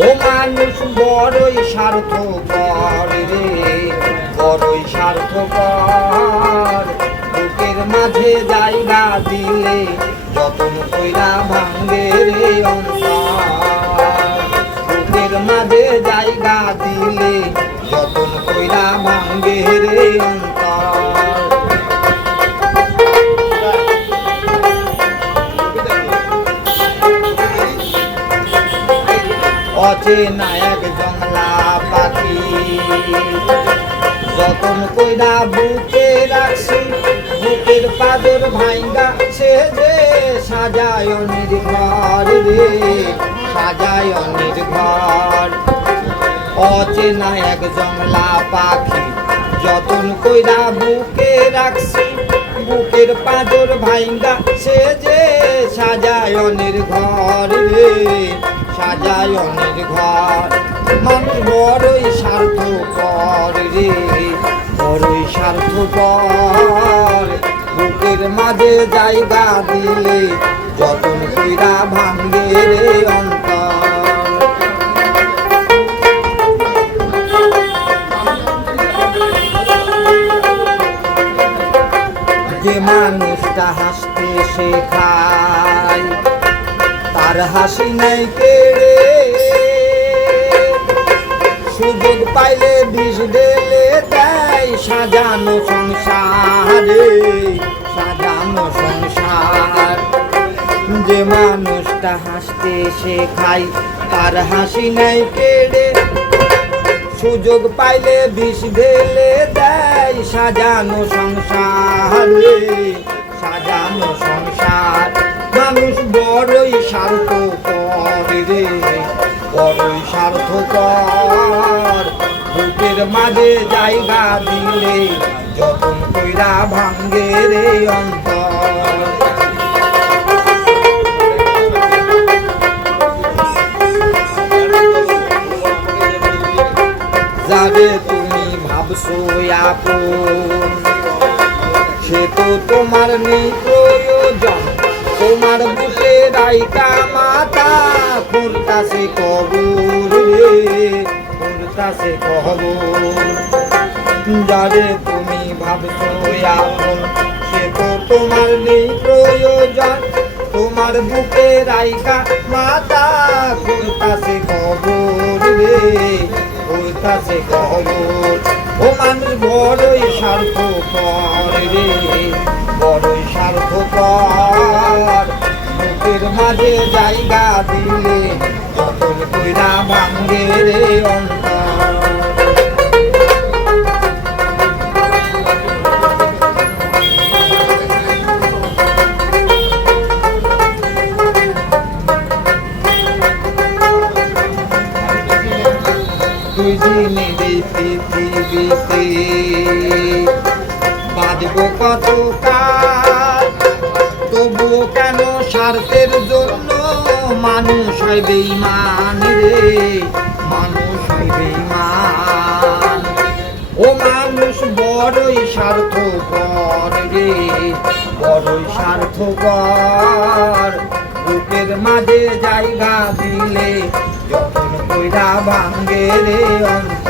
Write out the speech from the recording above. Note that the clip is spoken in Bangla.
ও মানুষ বড়ই স্বার্থপর রে, বড়ই স্বার্থপর। বুকের মাঝে জায়গা দিলে যতন কইরা ভাঙ্গে রে অন্তর। বুকের মাঝে জায়গা দিলে যতন কইরা ভাঙ্গে রে অন্তর। অচেনা এক জংলা পাখি যতন কইরা বুকে রাখছি, বুকের পাদর ভাঙ্গা সে যে সাজায়নের ঘর রে, সাজায়নের ঘর। অচেনা এক জংলা পাখি যতন কইরা বুকে রাখছি, বুকের পাদর ভাঙ্গা সে যে সাজায়নের ঘর রে, সাজায়নের ঘর। মানুষ বড়ই স্বার্থপর রে, বড়ই স্বার্থপর। বুকের মাঝে জায়গা দিলে যতন কইরা ভাঙ্গে রে অন্তর। যে মানুষটা হাসতে শেখায় তার হাসি নাই কেড়ে, সুযোগ পাইলে বিষ ঢেলে দেয় সাজানো সংসারে, সাজানো সংসার। যে মানুষটা হাসতে শেখায় তার হাসি নাই কেড়ে, সুযোগ পাইলে বিষ ঢেলে দেয় সাজানো সংসারে, সাজানো সংসার। মানুষ বড়ই স্বার্থপর রে, বড়ই স্বার্থপর। বুকের মাঝে জায়গা দিলে যতন কইরা ভাঙ্গে রে অন্তর। যাবে তুমি ভাবছো আপন, সে তো তোমার নেই প্রয়োজন। তোমার বুকে রাইকা মাথা খুঁড়তাছে কবর রে, খুঁড়তাছে কবর। যারে তুমি ভাবছো আপন, সে তো তোমার নেই প্রয়োজন। তোমার বুকে রাইকা মাথা খুঁড়তাছে কবর রে, খুঁড়তাছে কবর। ও মানুষ বড়ই স্বার্থপর রে, বড়ই স্বার্থপর। বুকের মাঝে জায়গা দিলে যতন কইরা ভাঙ্গে রে অন্তর। দুই দিনের এই পৃথিবীতে বাঁধব কত কাল, তবুও কেন স্বার্থের জন্য মানুষ হয় বেঈমান রে, মানুষ হয় বেঈমান। ও মানুষ বড়ই স্বার্থপর রে, বড়ই স্বার্থপর। বুকের মাঝে জায়গা দিলে যতন কইরা ভাঙ্গে রে অন্তর।